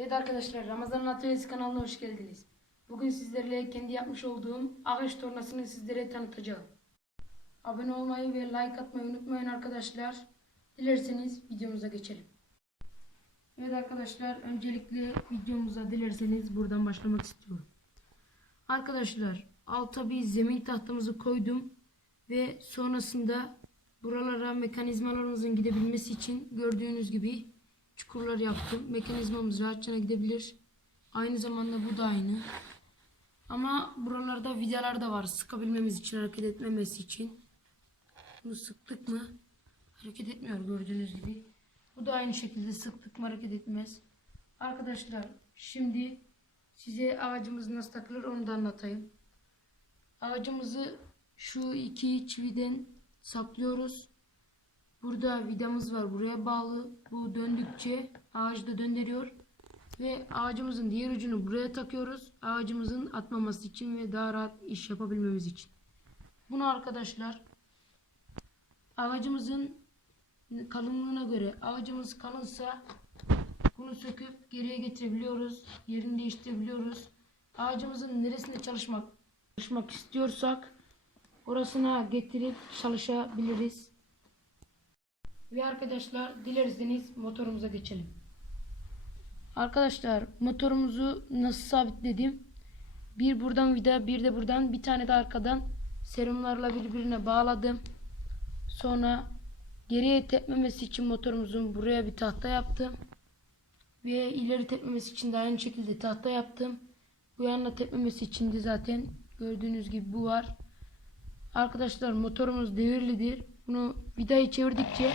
Evet arkadaşlar Ramazan Atölyesi kanalına hoş geldiniz. Bugün sizlerle kendi yapmış olduğum ağaç tornasını sizlere tanıtacağım. Abone olmayı ve like atmayı unutmayın arkadaşlar. Dilerseniz videomuza geçelim. Evet arkadaşlar öncelikle videomuza dilerseniz buradan başlamak istiyorum. Arkadaşlar alta bir zemin tahtamızı koydum ve sonrasında buralara mekanizmalarımızın gidebilmesi için gördüğünüz gibi çukurlar yaptım. Mekanizmamız rahatça gidebilir. Aynı zamanda bu da aynı. Ama buralarda vidalar da var sıkabilmemiz için, hareket etmemesi için. Bunu sıktık mı hareket etmiyor gördüğünüz gibi. Bu da aynı şekilde sıktık mı hareket etmez. Arkadaşlar şimdi size ağacımız nasıl takılır onu da anlatayım. Ağacımızı şu iki çividen saplıyoruz. Burada vidamız var buraya bağlı. Bu döndükçe ağacı da döndürüyor. Ve ağacımızın diğer ucunu buraya takıyoruz. Ağacımızın atmaması için ve daha rahat iş yapabilmemiz için. Bunu arkadaşlar ağacımızın kalınlığına göre ağacımız kalınsa bunu söküp geriye getirebiliyoruz. Yerini değiştirebiliyoruz. Ağacımızın neresinde çalışmak çalışmak istiyorsak orasına getirip çalışabiliriz. Ve arkadaşlar dilerseniz motorumuza geçelim. Arkadaşlar motorumuzu nasıl sabitledim? Bir buradan vida bir de buradan bir tane de arkadan serumlarla birbirine bağladım. Sonra geriye tepmemesi için motorumuzun buraya bir tahta yaptım. Ve ileri tepmemesi için de aynı şekilde tahta yaptım. Bu yanına tepmemesi için de zaten gördüğünüz gibi bu var. Arkadaşlar motorumuz devirlidir. Bunu vidayı çevirdikçe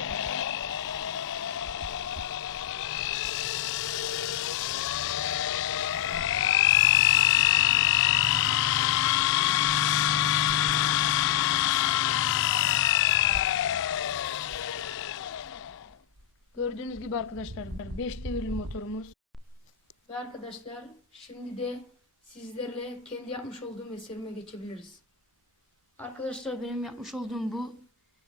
Gördüğünüz gibi arkadaşlar 5 devirli motorumuz. Ve arkadaşlar şimdi de sizlerle kendi yapmış olduğum eserime geçebiliriz. Arkadaşlar benim yapmış olduğum bu.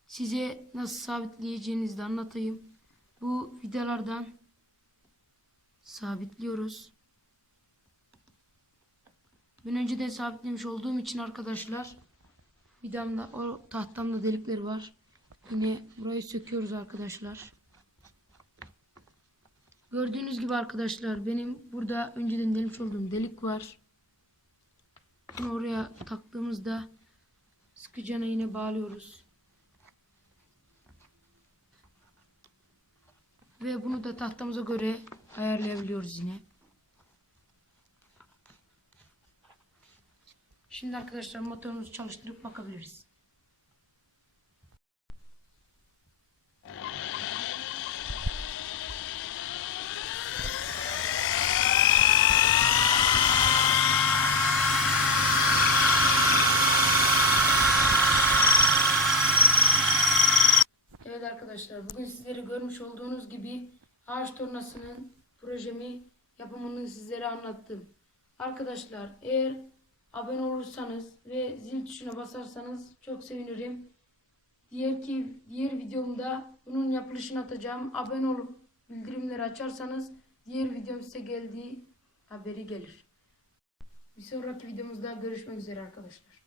Size nasıl sabitleyeceğinizi de anlatayım. Bu vidalardan sabitliyoruz. Ben önceden sabitlemiş olduğum için arkadaşlar vidamda o tahtamda delikleri var. Yine burayı söküyoruz arkadaşlar. Gördüğünüz gibi arkadaşlar benim burada önceden delmiş olduğum delik var. Bunu oraya taktığımızda sıkıcana yine bağlıyoruz. Ve bunu da tahtamıza göre ayarlayabiliyoruz yine. Şimdi arkadaşlar motorumuzu çalıştırıp bakabiliriz. Evet arkadaşlar bugün sizlere görmüş olduğunuz gibi ağaç tornasının projemi yapımını sizlere anlattım. Arkadaşlar eğer abone olursanız ve zil tuşuna basarsanız çok sevinirim. Diğer ki diğer videomda bunun yapılışını atacağım. Abone olup bildirimleri açarsanız diğer videom size geldiği haberi gelir. Bir sonraki videomuzda görüşmek üzere arkadaşlar.